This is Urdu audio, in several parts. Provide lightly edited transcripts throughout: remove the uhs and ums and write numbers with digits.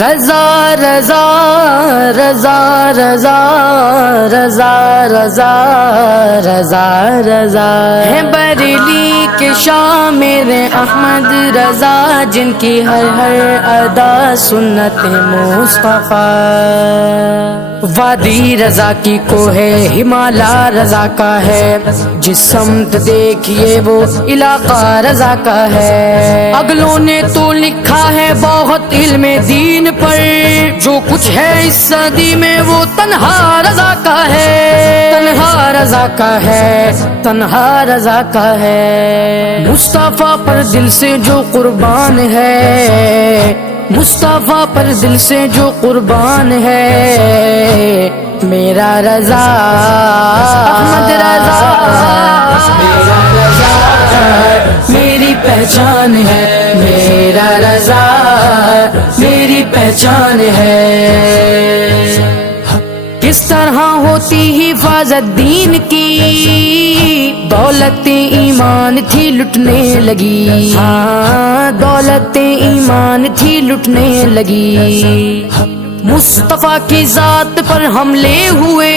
رضا رضا رضا رضا رضا رضا رضا رضا ہے بریلی کے شاہ میرے احمد رضا، جن کی ہر ہر ادا سنت مصطفیٰ۔ وادی رضا کی کوہ ہمالا رضا کا ہے، جس سمت دیکھیے وہ علاقہ رضا کا ہے۔ اگلوں نے تو لکھا ہے بہت علم دین پر، جو کچھ ہے اس صدی میں وہ تنہا رضا کا ہے، تنہا رضا کا ہے، تنہا رضا کا ہے۔ مصطفیٰ پر دل سے جو قربان ہے، مصطفیٰ پر دل سے جو قربان ہے، میرا رضا احمد رضا، میرا رضا میری پہچان ہے، میرا رضا میری پہچان ہے۔ کس طرح ہوتی حفاظت دین کی، دولت ایمان تھی لٹنے لگی، ہاں دولت ایمان تھی لٹنے لگی۔ مصطفیٰ کی ذات پر حملے ہوئے،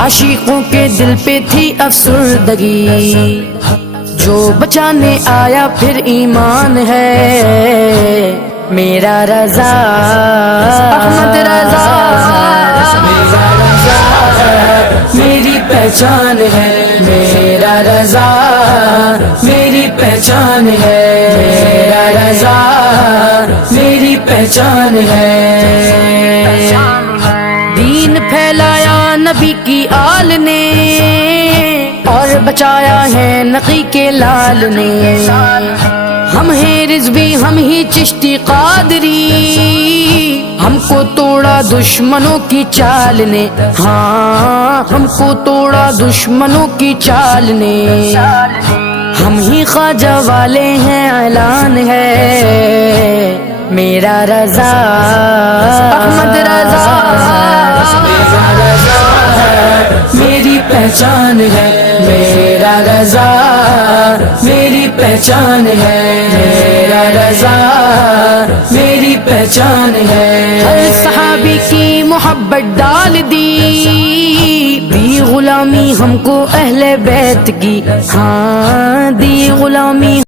عاشقوں کے دل پہ تھی افسردگی، جو بچانے آیا پھر ایمان ہے، میرا رضا احمد رضا، میرا رضا میری پہچان ہے، میرا رضا میری پہچان ہے، میرا رضا میری پہچان ہے۔ دین پھیلایا نبی کی آل نے، اور بچایا ہے نقی کے لال نے۔ ہم ہیں رضوی ہم ہی چشتی قادری، ہم کو توڑا دشمنوں کی چال نے، ہاں ہم کو توڑا دشمنوں کی چال نے۔ ہم ہی خواجہ والے ہیں اعلان ہے، میرا رضا احمد رضا، میرا رضا میری پہچان ہے، میرا رضا میری پہچان ہے، میرا رضا میری پہچان ہے۔ ہر صحابی کی محبت ڈال دی غلامی ہم کو اہل بیت کی، ہاں دی غلامی